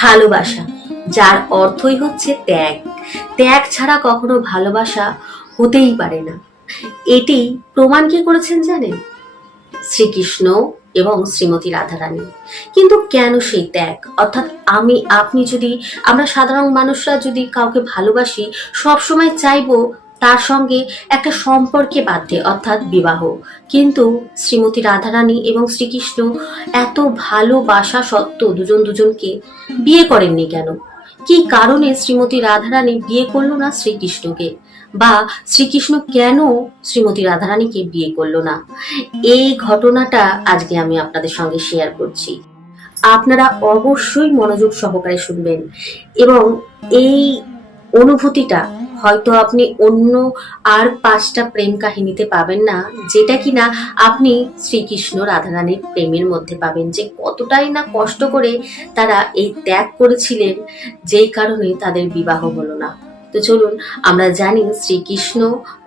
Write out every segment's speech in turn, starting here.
ভালোবাসা, যার অর্থই হচ্ছে ত্যাগ। ত্যাগ ছাড়া কখনো ভালোবাসা হতেই পারে না। এটি প্রমাণ কে করেছেন জানেন? শ্রীকৃষ্ণ এবং শ্রীমতী রাধারানী। কিন্তু কেন সেই ত্যাগ? অর্থাৎ আমরা সাধারণ মানুষরা যদি কাউকে ভালোবাসি, সবসময় চাইবো তার সঙ্গে একটা সম্পর্কে বাঁধতে, অর্থাৎ বিবাহ। কিন্তু শ্রীমতী রাধারানী এবং শ্রীকৃষ্ণ এত ভালোবাসা সত্ত্বেও দুজন দুজনকে বিয়ে করেননি কেন? কি কারণে শ্রীমতী রাধারানী বিয়ে করলো না শ্রীকৃষ্ণকে, বা শ্রীকৃষ্ণ কেন শ্রীমতী রাধারানীকে বিয়ে করলো না? এই ঘটনাটা আজকে আমি আপনাদের সঙ্গে শেয়ার করছি। আপনারা অবশ্যই মনোযোগ সহকারে শুনবেন, এবং এই অনুভূতিটা হয়তো আপনি অন্য আর 5টা প্রেম কাহিনীতে পাবেন না, যেটা কিনা আপনি শ্রীকৃষ্ণ রাধারানীর প্রেমের মধ্যে পাবেন, যে কতটাই না কষ্ট করে তারা এই ত্যাগ করেছিলেন, যেই কারণে তাদের বিবাহ হলো না। তো চলুন আমরা জানি শ্রীকৃষ্ণ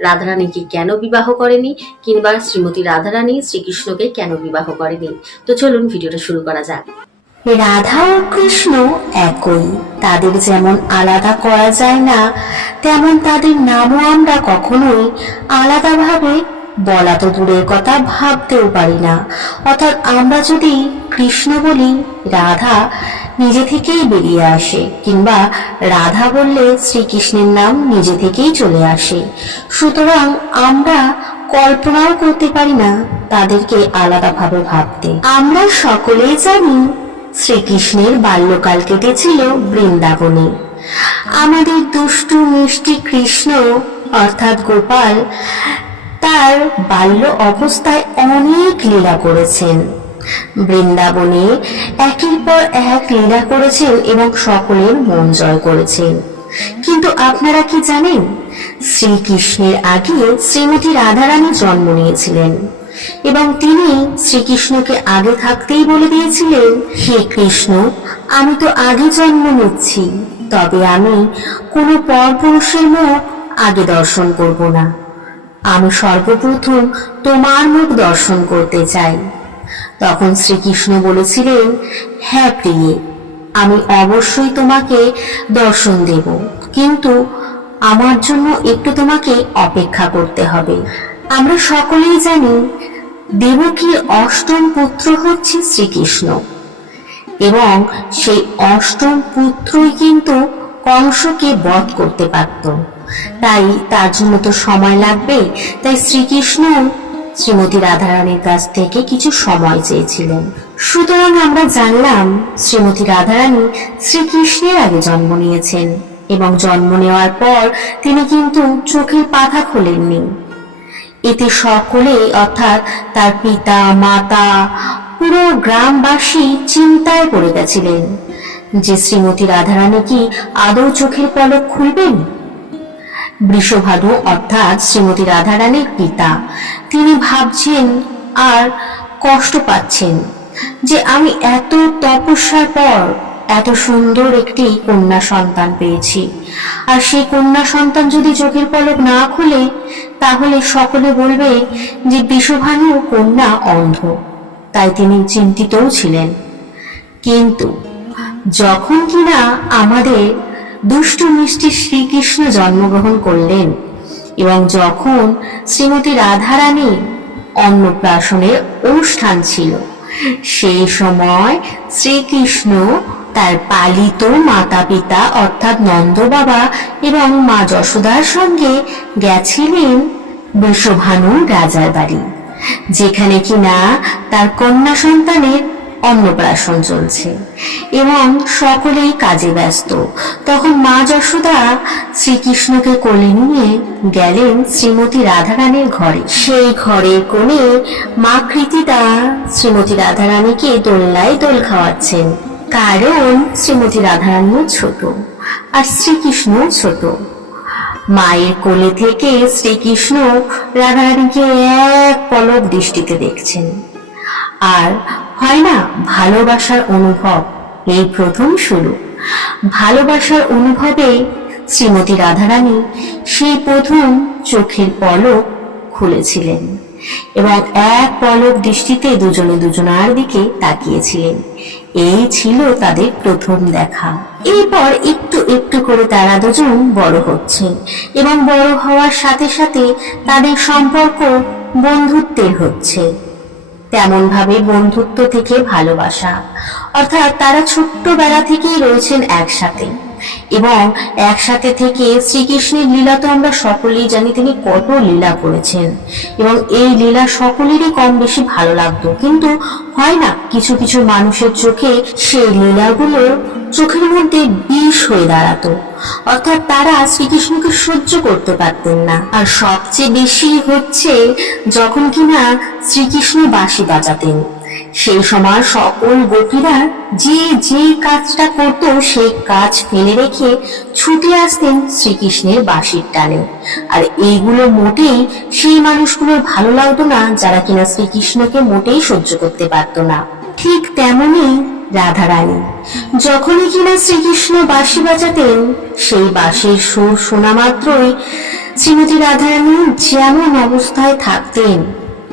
রাধারানীকে কেন বিবাহ করেনি, কিংবা শ্রীমতী রাধারানী শ্রীকৃষ্ণকে কেন বিবাহ করেনি। তো চলুন ভিডিওটা শুরু করা যাক। রাধা ও কৃষ্ণ একই, তাদের যেমন আলাদা করা যায় না, তেমন তাদের নামও আমরা কখনোই আলাদাভাবে বলা তো দূরের কথা, ভাবতেও পারি না। অর্থাৎ আমরা যদি কৃষ্ণ বলি, রাধা নিজে থেকেই বেরিয়ে আসে, কিংবা রাধা বললে শ্রীকৃষ্ণের নাম নিজে থেকেই চলে আসে। সুতরাং আমরা কল্পনাও করতে পারি না তাদেরকে আলাদাভাবে ভাবতে। আমরা সকলেই জানি শ্রীকৃষ্ণের বাল্যকাল কেটেছিল বৃন্দাবনে। আমাদের দুষ্টু মিষ্টি কৃষ্ণ অর্থাৎ গোপাল তার বাল্য অবস্থায় অনেক লীলা করেছেন। বৃন্দাবনে একের পর এক লীলা করেছেন এবং সকলের মন জয় করেছেন। কিন্তু আপনারা কি জানেন, শ্রীকৃষ্ণের আগে শ্রীমতী রাধারানী জন্ম নিয়েছিলেন, এবং তিনি শ্রীকৃষ্ণকে আগে থাকতেই বলে দিয়েছিলেন, হে কৃষ্ণ, আমি তো আগে জন্ম নিচ্ছি, তবে আমি কোনো পরপুরুষের মুখ আগে দর্শন করব না। আমি সর্বপ্রথম তোমার মুখ দর্শন করতে চাই। তখন শ্রীকৃষ্ণ বলেছিলেন, হ্যাঁ প্রিয়ে, আমি অবশ্যই তোমাকে দর্শন দেব, কিন্তু আমার জন্য একটু তোমাকে অপেক্ষা করতে হবে। আমরা সকলেই জানি দেবকীর অষ্টম পুত্র হচ্ছে শ্রীকৃষ্ণ, এবং সেই অষ্টম পুত্রই কিন্তু কংসকে বধ করতে পারত। তাই তার জন্য তো সময় লাগবে, তাই শ্রীকৃষ্ণ শ্রীমতী রাধারানীর কাছ থেকে কিছু সময় চেয়েছিলেন। সুতরাং আমরা জানলাম শ্রীমতী রাধারানী শ্রীকৃষ্ণের আগে জন্ম নিয়েছেন, এবং জন্ম নেওয়ার পর তিনি কিন্তু চোখের পাতা খোলেননি। এতে সকলে অর্থাৎ তার পিতা মাতা পুরো গ্রামবাসী চিন্তায় পড়ে গেছিলেন যে শ্রীমতী রাধারানী কি আদৌ চোখের পলক খুলবেন। বৃষভানু অর্থাৎ শ্রীমতী রাধারানীর পিতা, তিনি ভাবছেন আর কষ্ট পাচ্ছেন যে আমি এত তপস্যার পর এত সুন্দর একটি কন্যা সন্তান পেয়েছি, আর সেই কন্যা সন্তান যদি চোখের পলক না খুলে, তাহলে সকলে বলবে যে বৃষভানু কন্যা অন্ধ। তাই তিনি চিন্তিতও ছিলেন। কিন্তু যখন কিনা আমাদের দুষ্টু মিষ্টি শ্রীকৃষ্ণ জন্মগ্রহণ করলেন, এবং যখন শ্রীমতী রাধারানীর অন্নপ্রাশনের অনুষ্ঠান ছিল, সেই সময় শ্রীকৃষ্ণ তার পালিত মাতা পিতা অর্থাৎ নন্দ বাবা এবং মা যশোদার সঙ্গে গেছিলেন বৃষভানু রাজার বাড়ি, যেখানে কিনা তার কন্যা সন্তানের অন্নপ্রাশন চলছে, এবং সকলেই কাজে ব্যস্ত। তখন মা যশোদা শ্রীকৃষ্ণকে কোলে নিয়ে গেলেন শ্রীমতী রাধারানীর ঘরে। সেই ঘরের কোণে মা কৃতিদা শ্রীমতী রাধারানীকে দোলনায় দোল খাওয়াচ্ছেন, কারণ শ্রীমতী রাধারানীও ছোট আর শ্রীকৃষ্ণ ছোট। মায়ের কোলে থেকে শ্রীকৃষ্ণ রাধারানীকে এক পলক দৃষ্টিতে দেখছেন, আর হয় না ভালোবাসার অনুভব, এই প্রথম শুরু। ভালোবাসার অনুভবে শ্রীমতী রাধারানী সেই প্রথম চোখের পলক খুলেছিলেন, এবং এক পলক দৃষ্টিতে দুজনে দুজনার দিকে তাকিয়েছিলেন। এই ছিল তাদের প্রথম দেখা। এরপর একটু একটু করে তারা দুজন বড় হচ্ছেন এবং বড় হওয়ার সাথে সাথে তাদের সম্পর্ক বন্ধুত্বের হচ্ছে। তেমন ভাবে বন্ধুত্ব থেকে ভালোবাসা, অর্থাৎ তারা ছোট্টবেলা থেকেই রয়েছেন একসাথে এবং একসাথে থেকে শ্রীকৃষ্ণের লীলা তো আমরা সকলেই জানি, তিনি কত লীলা করেছেন এবং এই লীলা সকলেরই কম বেশি ভালো লাগতো। কিন্তু হয় না, কিছু কিছু মানুষের চোখে সেই লীলাগুলো চোখের মধ্যে বিষ হয়ে দাঁড়াতো, অর্থাৎ তারা শ্রীকৃষ্ণকে সহ্য করতে পারতেন না। আর সবচেয়ে বেশি হচ্ছে যখন কিনা শ্রীকৃষ্ণ বাঁশি বাজাতেন, সেই সময় সকল গোপীরা যে যে কাজটা করতো সেই কাজ ফেলে রেখে ছুটে আসতেন শ্রীকৃষ্ণের বাঁশির টানে। আর এইগুলো মোটেই সেই মানুষগুলোর ভালো লাগতো না যারা কিনা শ্রীকৃষ্ণকে মোটেই সহ্য করতে পারতো না। ঠিক তেমনই রাধারানী, যখনই কিনা শ্রীকৃষ্ণ বাঁশি বাজাতেন সেই বাঁশির সুর শোনা মাত্রই শ্রীমতী রাধারানী যেমন অবস্থায় থাকতেন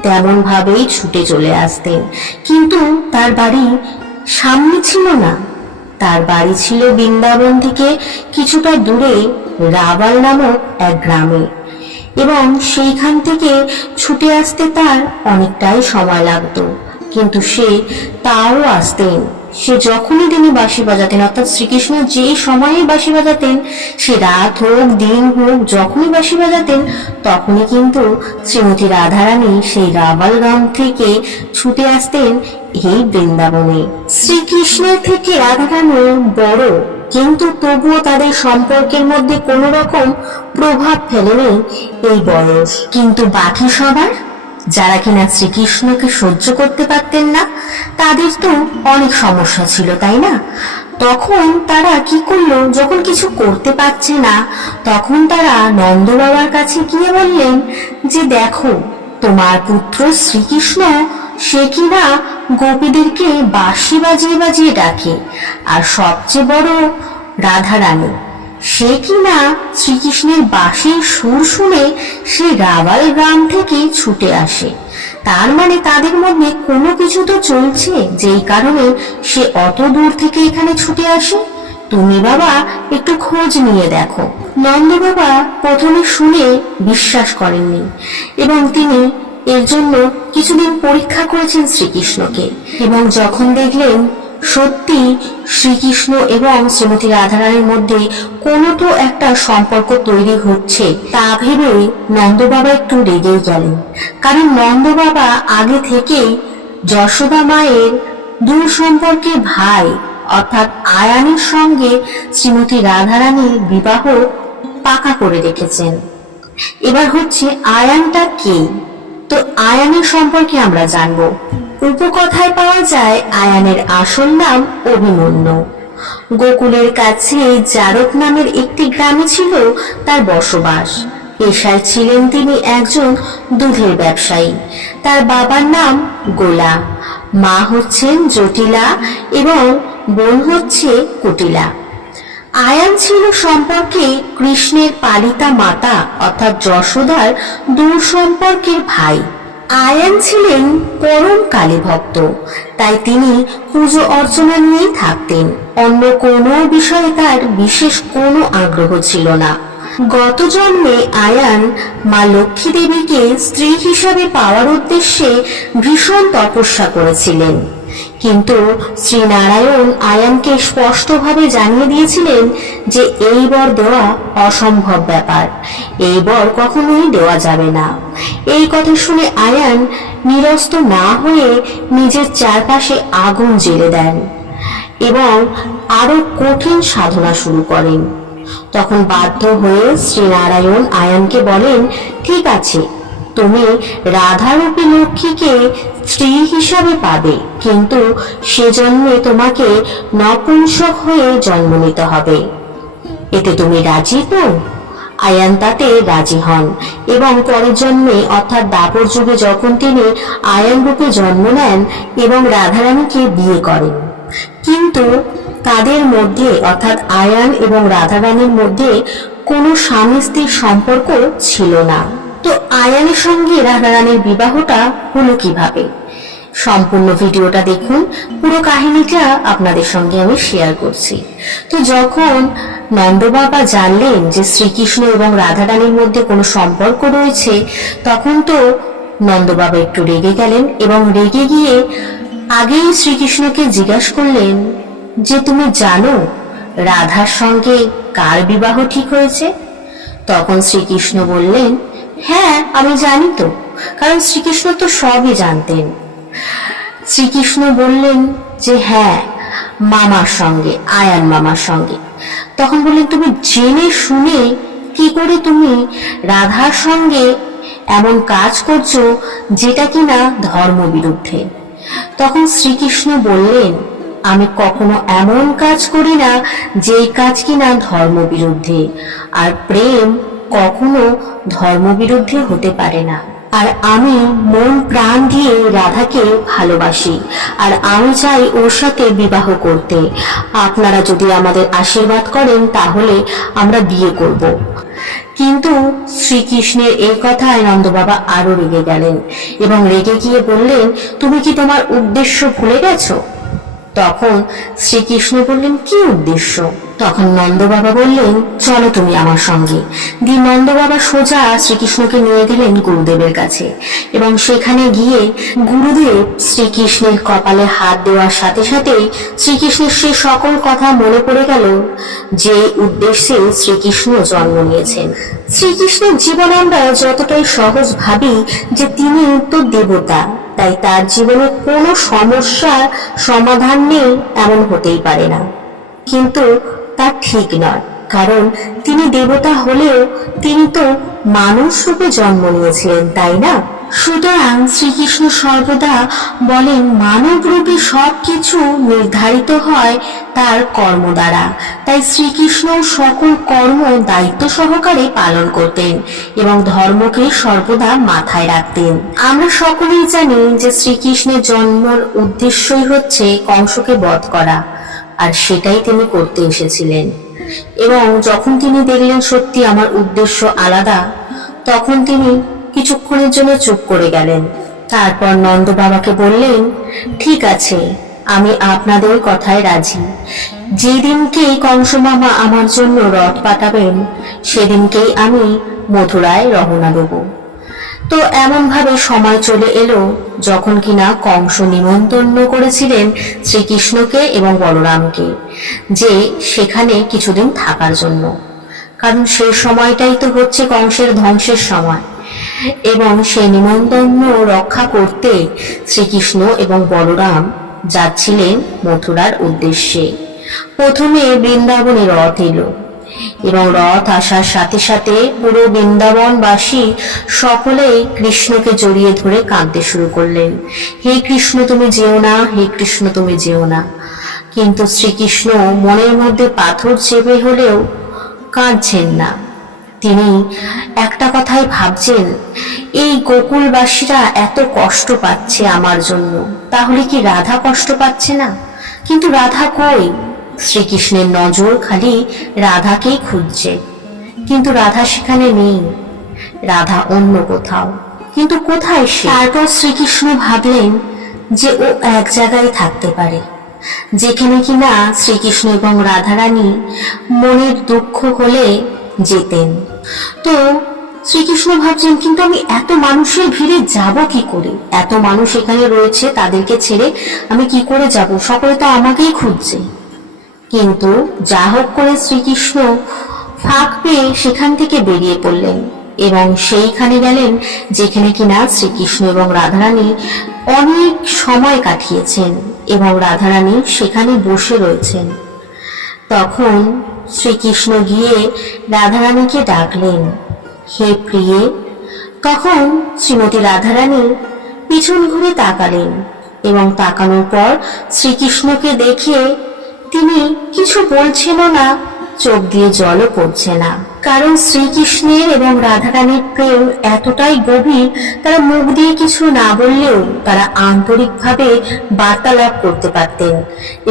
তেমন ভাবেই ছুটে চলে আসতেন। কিন্তু তার বাড়ি সামনে ছিল না, তার বাড়ি ছিল বৃন্দাবন থেকে কিছুটা দূরে রাবাল নামক এক গ্রামে এবং সেইখান থেকে ছুটে আসতে তার অনেকটাই সময় লাগতো। কিন্তু সে তাও আসতেন। সে যখনই তিনি বাঁশি বাজাতেন, অর্থাৎ শ্রীকৃষ্ণ যে সময়ে বাঁশি বাজাতেন, সে রাত হোক দিন হোক, যখনই বাঁশি বাজাতেন তখনই কিন্তু শ্রীমতী রাধারানী সেই রাবাল গ্রাম থেকে ছুটে আসতেন এই বৃন্দাবনে। শ্রীকৃষ্ণের থেকে রাধারানী বড়, কিন্তু তবুও তাদের সম্পর্কের মধ্যে কোনো রকম প্রভাব ফেলেনি এই বয়স। কিন্তু বাকি সবার, যারা কিনা শ্রীকৃষ্ণকে সহ্য করতে পারতেন না, তাদের তো অনেক সমস্যা ছিল, তাই না? তখন তারা কি করলো, যখন কিছু করতে পারছে না তখন তারা নন্দ বাবার কাছে গিয়ে বললেন যে দেখো, তোমার পুত্র শ্রীকৃষ্ণ সে কিনা গোপীদেরকে বাঁশি বাজিয়ে বাজিয়ে ডাকে, আর সবচেয়ে বড় রাধারানী, সে কিনা শ্রীকৃষ্ণের বাঁশির সুর শুনে সে রাবাল গ্রাম থেকে ছুটে আসে। তার মানে তাদের মধ্যে কোনো কিছু তো চলছে, যেই কারণে সে অত দূর থেকে এখানে ছুটে আসে। তুমি বাবা একটু খোঁজ নিয়ে দেখো। নন্দ বাবা প্রথমে শুনে বিশ্বাস করেননি এবং তিনি এর জন্য কিছুদিন পরীক্ষা করেছেন শ্রীকৃষ্ণকে, এবং যখন দেখলেন সত্যি শ্রীকৃষ্ণ এবং শ্রীমতী রাধারানীর মধ্যে কোনো তো একটা সম্পর্ক তৈরি হচ্ছে, তা ভেবে নন্দ বাবা একটু রেগে গেলেন। কারণ নন্দ বাবা আগে থেকেই যশোদা মায়ের দূর সম্পর্কে ভাই অর্থাৎ আয়ানের সঙ্গে শ্রীমতী রাধারানীর বিবাহ পাকা করে রেখেছেন। এবার হচ্ছে আয়ানটা কে, তো আয়ানের সম্পর্কে আমরা জানবো। উপকথায় পাওয়া যায় আয়ানের আসল নাম অভিমন্যু। গোকুলের কাছে জারক নামের একটি গ্রামে ছিল তার বসবাস। পেশায় ছিলেন তিনি একজন দুধের ব্যবসায়ী। তার বাবার নাম গোলা, মা হচ্ছেন জটিলা এবং বোন হচ্ছে কুটিলা। আয়ান ছিল সম্পর্কে কৃষ্ণের পালিতা মাতা অর্থাৎ যশোদার দূর সম্পর্কের ভাই। আয়ান ছিলেন পরম কালী ভক্ত, তাই তিনি পুজো অর্চনা নিয়েই থাকতেন। অন্য কোনো বিষয়ে তার বিশেষ কোনো আগ্রহ ছিল না। গত জন্মে আয়ান মা লক্ষ্মী দেবীকে স্ত্রী হিসাবে পাওয়ার উদ্দেশ্যে ভীষণ তপস্যা করেছিলেন, কিন্তু শ্রীনারায়ণ আয়ানকে স্পষ্টভাবে জানিয়ে দিয়েছিলেন যে এই বর দেওয়া অসম্ভব ব্যাপার, এই বর কখনোই দেওয়া যাবে না। এই কথা শুনে আয়ান নিরস্ত না হয়ে নিজের চারপাশে আগুন জ্বেলে দেন এবং আরো কঠিন সাধনা শুরু করেন। তখন বাধ্য হয়ে শ্রীনারায়ণ আয়ানকে বলেন, ঠিক আছে, তুমি রাধারূপী লক্ষ্মীকে স্ত্রী হিসাবে পাবে, কিন্তু সেজন্যে তোমাকে নপুংসক হয়ে জন্ম নিতে হবে। এতে তুমি রাজি তো? আয়ান তাতে রাজি হন এবং পরের জন্মে অর্থাৎ দাপর যুগে যখন তিনি আয়ান রূপে জন্ম নেন এবং রাধারানীকে বিয়ে করেন, কিন্তু তাদের মধ্যে অর্থাৎ আয়ান এবং রাধারানীর মধ্যে কোনো স্বামী স্ত্রীর সম্পর্ক ছিল না। তো আয়ানের সঙ্গে রাধারানীর বিবাহটা হলো কিভাবে? সম্পূর্ণ ভিডিওটা দেখুন, পুরো কাহিনীটা আপনাদের সঙ্গে আমি শেয়ার করছি। তো যখন নন্দবাবা জানলেন যে শ্রীকৃষ্ণ এবং রাধারানীর মধ্যে কোনো সম্পর্ক রয়েছে, তখন তো নন্দবাবা একটু রেগে গেলেন এবং রেগে গিয়ে আগেই শ্রীকৃষ্ণকে জিজ্ঞাসা করলেন যে তুমি জানো রাধার সঙ্গে কার বিবাহ ঠিক হয়েছে? তখন শ্রীকৃষ্ণ বললেন, হ্যাঁ আমি জানি তো, কারণ শ্রীকৃষ্ণ তো সবই জানতেন। শ্রীকৃষ্ণ বললেন যে হ্যাঁ, মামার সঙ্গে, আয়ান মামার সঙ্গে। তখন বললেন, তুমি জেনে শুনে কি করে তুমি রাধার সঙ্গে এমন কাজ করছো যেটা কিনা ধর্ম বিরুদ্ধে? তখন শ্রীকৃষ্ণ বললেন, আমি কখনো এমন কাজ করি না যেই কাজ কিনা ধর্ম বিরুদ্ধে, আর প্রেম কখনো ধর্ম বিরুদ্ধে হতে পারে না। আর আমি মন প্রাণ দিয়ে রাধাকে ভালোবাসি, আর আমি চাই ওর সাথে বিবাহ করতে। আপনারা যদি আমাদের আশীর্বাদ করেন তাহলে আমরা বিয়ে করব। কিন্তু শ্রীকৃষ্ণের এই কথায় নন্দবাবা আরো রেগে গেলেন এবং রেগে গিয়ে বললেন, তুমি কি তোমার উদ্দেশ্য ভুলে গেছো? তখন শ্রীকৃষ্ণ বললেন, কি উদ্দেশ্য? তখন নন্দবাবা বললেন, চলো তুমি আমার সঙ্গে। দিয়ে নন্দবাবা সোজা শ্রীকৃষ্ণকে নিয়ে গেলেন গুরুদেবের কাছে, এবং সেখানে গিয়ে গুরুদেব শ্রীকৃষ্ণের কপালে হাত দেওয়ার সাথে সাথেই শ্রীকৃষ্ণের সে সকল কথা মনে পড়ে গেল যে উদ্দেশ্যে শ্রীকৃষ্ণ জন্ম নিয়েছেন। শ্রীকৃষ্ণের জীবন আমরা যতটাই সহজ ভাবি যে তিনি তো দেবতা, তাই তার জীবনে কোনো সমস্যার সমাধান নেই এমন হতেই পারে না, কিন্তু তা ঠিক নয়। কারণ তিনি দেবতা হলেও তিনি তো মানুষ রূপে জন্ম নিয়েছিলেন, তাই না? সুতরাং শ্রীকৃষ্ণ সর্বদা বলেন, মানব রূপে সবকিছু নির্ধারিত হয় তার কর্ম দ্বারা। তাই শ্রীকৃষ্ণ সকল কর্ম দায়িত্ব সহকারে পালন করতেন এবং ধর্মকে সর্বদা মাথায় রাখতেন। আমরা সকলেই জানি যে শ্রীকৃষ্ণের জন্মের উদ্দেশ্যই হচ্ছে কংসকে বধ করা, আর সেটাই তিনি করতে এসেছিলেন। এবং যখন তিনি দেখলেন সত্যি আমার উদ্দেশ্য আলাদা, তখন তিনি কিছুক্ষণের জন্য চুপ করে গেলেন। তারপর নন্দ বাবাকে বললেন, ঠিক আছে, আমি আপনাদের কথায় রাজি। যেদিনকেই কংস মামা আমার জন্য রথ পাঠাবেন সেদিনকেই আমি মথুরায় রওনা দেব। তো এমন ভাবে সময় চলে এলো যখন কিনা কংস নিমন্ত্রণ করেছিলেন শ্রীকৃষ্ণকে এবং বলরামকে যে সেখানে কিছুদিন থাকার জন্য, কারণ সেই সময়টাই তো হচ্ছে কংসের ধ্বংসের সময়। এবং সেই নিমন্ত্রণ রক্ষা করতে শ্রীকৃষ্ণ এবং বলরাম যাচ্ছিলেন মথুরার উদ্দেশ্যে। প্রথমে বৃন্দাবনে রথ এলো, এবং রথ আসার সাথে সাথে পুরো বৃন্দাবনবাসী সকলেই কৃষ্ণকে জড়িয়ে ধরে কাঁদতে শুরু করলেন, হে কৃষ্ণ তুমি যেও না, হে কৃষ্ণ তুমি যেও না। কিন্তু শ্রীকৃষ্ণ মনের মধ্যে পাথর চেপে হলেও কাঁদছেন না। তিনি একটা কথাই ভাবছেন, এই গোকুলবাসীরা এত কষ্ট পাচ্ছে আমার জন্য, তাহলে কি রাধা কষ্ট পাচ্ছে না? কিন্তু রাধা কই? শ্রীকৃষ্ণের নজর খালি রাধাকেই খুঁজছে, কিন্তু রাধা সেখানে নেই, রাধা অন্য কোথাও। কিন্তু কোথায় সে? তারপর শ্রীকৃষ্ণ ভাবলেন যে ও এক জায়গায় থাকতে পারে, যেখানে কিনা শ্রীকৃষ্ণ এবং রাধারানী মনের দুঃখ হলে যেতেন। তো শ্রীকৃষ্ণ ভাবছেন, কিন্তু আমি এত মানুষের ভিড়ে যাব কি করে? এত মানুষ এখানে রয়েছে, তাদেরকে ছেড়ে আমি কি করে যাব? সকলে তো আমাকেই খুঁজছে। কিন্তু যা হোক করে শ্রীকৃষ্ণ ফাঁক পেয়ে সেখান থেকে বেরিয়ে পড়লেন এবং সেইখানে গেলেন যেখানে কিনা শ্রীকৃষ্ণ এবং রাধারানী অনেক সময় কাটিয়েছেন, এবং রাধারানী সেখানে বসে রয়েছেন। তখন শ্রীকৃষ্ণ গিয়ে রাধারানীকে ডাকলেন, হে প্রিয়ে। তখন শ্রীমতী রাধারানী পিছন ঘুরে তাকালেন, এবং তাকানোর পর শ্রীকৃষ্ণকে দেখে তিনি কিছু বলছেন না, চোখ দিয়ে জলও পড়ছে না। কারণ শ্রীকৃষ্ণের এবং রাধারানীর প্রেম এতটাই গভীর, তারা মুখ দিয়ে কিছু না বললেও তারা আন্তরিকভাবে বার্তালাপ করতে পারতেন,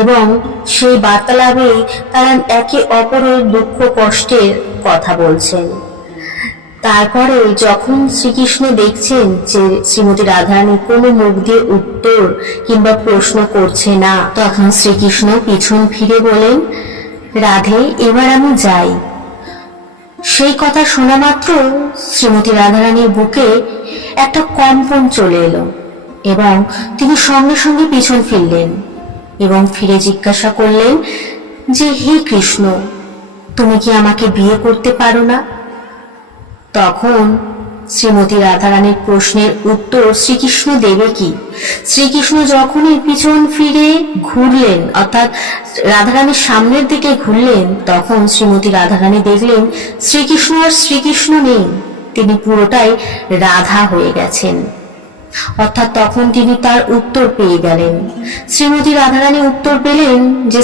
এবং সেই বার্তালাপে তারা একে অপরের দুঃখ কষ্টের কথা বলছেন। তারপরে যখন শ্রীকৃষ্ণ দেখছেন যে শ্রীমতী রাধারানী কোনো মুখ দিয়ে উত্তর কিংবা প্রশ্ন করছে না, তখন শ্রীকৃষ্ণ পিছন ফিরে বলেন, রাধে, এবার আমি যাই। সেই কথা শোনা মাত্র শ্রীমতী রাধারানীর বুকে একটা কম্পন চলে এলো এবং তিনি সঙ্গে সঙ্গে পিছন ফিরলেন এবং ফিরে জিজ্ঞাসা করলেন যে, হে কৃষ্ণ, তুমি কি আমাকে বিয়ে করতে পারো না? তখন শ্রীমতী রাধারানীর প্রশ্নের উত্তর শ্রীকৃষ্ণ দেবে কি? শ্রীকৃষ্ণ যখনই পিছন ফিরে ঘুরলেন, অর্থাৎ রাধারানীর সামনের দিকে ঘুরলেন, তখন শ্রীমতী রাধারানী দেখলেন শ্রীকৃষ্ণ আর শ্রীকৃষ্ণ নেই, তিনি পুরোটাই রাধা হয়ে গেছেন। অর্থাৎ তখন তিনি তার উত্তর পেয়ে গেলেন। শ্রীমতী রাধারানী উত্তর পেলেন যে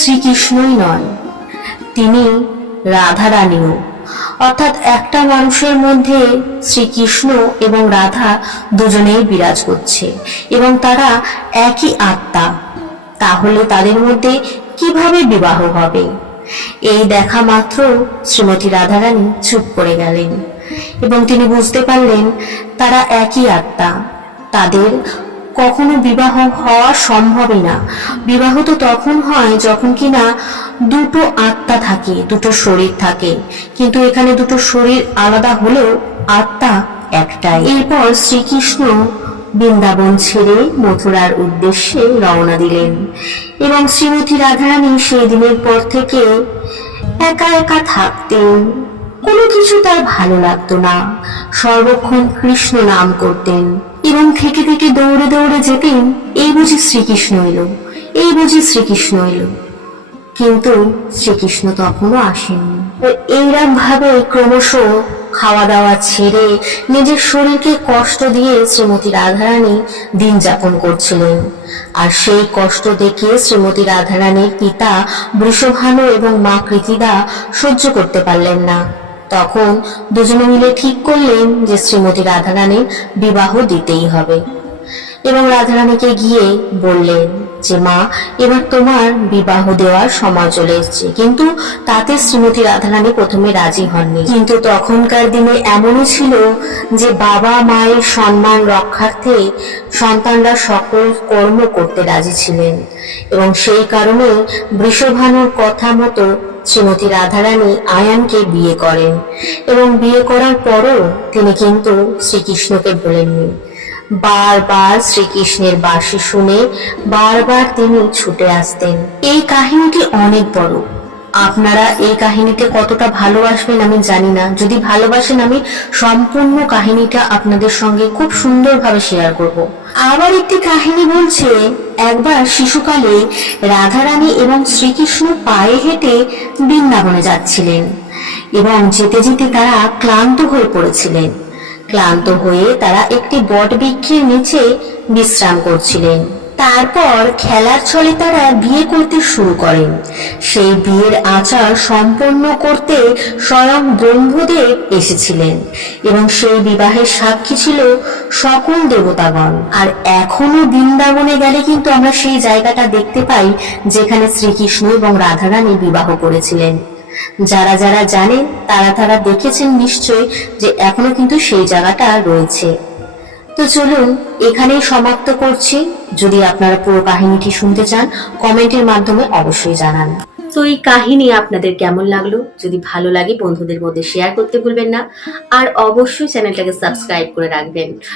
শ্রীকৃষ্ণই নয়, তিনি রাধারানীও। অর্থাৎ একটা মানুষের মধ্যে শ্রীকৃষ্ণ এবং রাধা দুজনেই বিরাজ করছে এবং তারা একই আত্মা, তাহলে তাদের মধ্যে কিভাবে বিবাহ হবে? এই দেখা মাত্র শ্রীমতী রাধারানী চুপ করে গেলেন এবং তিনি বুঝতে পারলেন তারা একই আত্মা, তাদের কখনো বিবাহ হওয়া সম্ভবই না। বিবাহ তো তখন হয় যখন কিনা দুটো আত্মা থাকে, দুটো শরীর থাকে, কিন্তু এখানে দুটো শরীর আলাদা হলেও আত্মা একটাই। এরপর শ্রীকৃষ্ণ বৃন্দাবন ছেড়ে মথুরার উদ্দেশ্যে রওনা দিলেন এবং শ্রীমতী রাধারানী সেই দিনের পর থেকে একা একা থাকতেন। কোনো কিছু তার ভালো লাগতো না, সর্বক্ষণ কৃষ্ণ নাম করতেন এবং থেকে থেকে দৌড়ে দৌড়ে যেতেন, এই বুঝি শ্রীকৃষ্ণ এলো, এই বুঝি শ্রীকৃষ্ণ এলো, কিন্তু শ্রীকৃষ্ণ তখনও আসেননি। এইরকম ভাবে ক্রমশ খাওয়া দাওয়া ছেড়ে নিজের শরীরকে কষ্ট দিয়ে শ্রীমতী রাধারানী দিন যাপন করছিলেন। আর সেই কষ্ট দেখে শ্রীমতী রাধারানীর পিতা বৃষভানু এবং মা কৃতিদা সহ্য করতে পারলেন না। তখন দুজনে মিলে ঠিক করলেন যে শ্রীমতী রাধারানীর বিবাহ দিতেই হবে এবং রাধারানীকে গিয়ে বললেন যে, মা, এবার তোমার বিবাহ দেওয়ার সময় চলে এসেছে। কিন্তু তাতে শ্রীমতী রাধারানী প্রথমে রাজি হননি, কিন্তু তখনকার দিনে এমনই ছিল যে বাবা মায়ের সম্মান রক্ষার্থে সন্তানরা সকল কর্ম করতে রাজি ছিলেন এবং সেই কারণে বৃষভানুর কথা মতো শ্রীমতী রাধারানী আয়ানকে বিয়ে করেন এবং বিয়ে করার পরও তিনি কিন্তু শ্রীকৃষ্ণকে বলেননি। বারবার শ্রীকৃষ্ণের বাঁশি শুনে বারবার তিনি ছুটে আসতেন। এই কাহিনীটি অনেক বড়, আপনারা এই কাহিনীতে কতটা ভালোবাসবেন আমি জানি না। যদি ভালোবাসেন, আমি সম্পূর্ণ কাহিনীটা আপনাদের সঙ্গে খুব সুন্দরভাবে শেয়ার করব। আবার একটি কাহিনী বলছে, একবার শিশুকালে রাধারানী এবং শ্রীকৃষ্ণ পায়ে হেঁটে বৃন্দাবনে যাচ্ছিলেন এবং যেতে যেতে তারা ক্লান্ত হয়ে পড়েছিলেন। ক্লান্ত হয়ে তারা একটি বট বৃক্ষের নিচে বিশ্রাম করছিলেন। তারপর খেলার ছলে তারা বিয়ে করতে শুরু করেন। সেই বিয়ের আচার সম্পন্ন করতে স্বয়ং ব্রহ্মদেব এসেছিলেন এবং সেই বিবাহের সাক্ষী ছিল সকল দেবতাগণ। আর এখনো বৃন্দাবনে গেলে কিন্তু আমরা সেই জায়গাটা দেখতে পাই যেখানে শ্রীকৃষ্ণ এবং রাধারানী বিবাহ করেছিলেন। যারা যারা জানেন তারা দেখেছেন নিশ্চয় যে এখনো কিন্তু সেই জায়গাটা রয়েছে। তো চলুন এখানেই সমাপ্ত করছি। যদি আপনারা পুরো কাহিনীটি শুনতে চান, কমেন্টের মাধ্যমে অবশ্যই জানান। তো এই কাহিনী আপনাদের কেমন লাগলো? যদি ভালো লাগে বন্ধুদের মধ্যে শেয়ার করতে ভুলবেন না, আর অবশ্যই চ্যানেলটাকে সাবস্ক্রাইব করে রাখবেন।